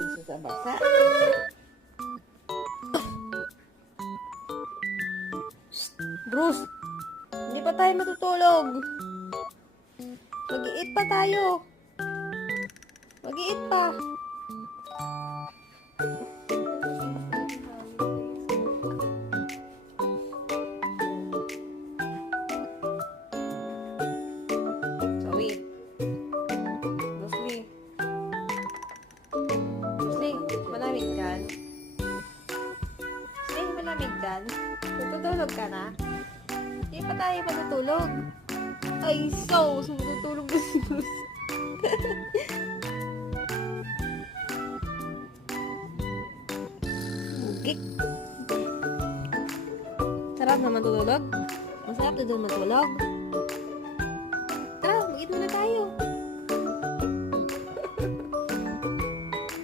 Piso sa basa. Shh, Bruce, hindi pa tayo matutulog. Mag-iit pa tayo. Mag-iit pa. Sorry. Bruce, malamig dyan. Malamig dyan. Tutulog ka na? Hindi pa tayo matutulog. Ay, matutulog na si Bruce. Okay. Sarap naman tutulog. Masarap na doon matulog. Tara, mag-eat muna tayo.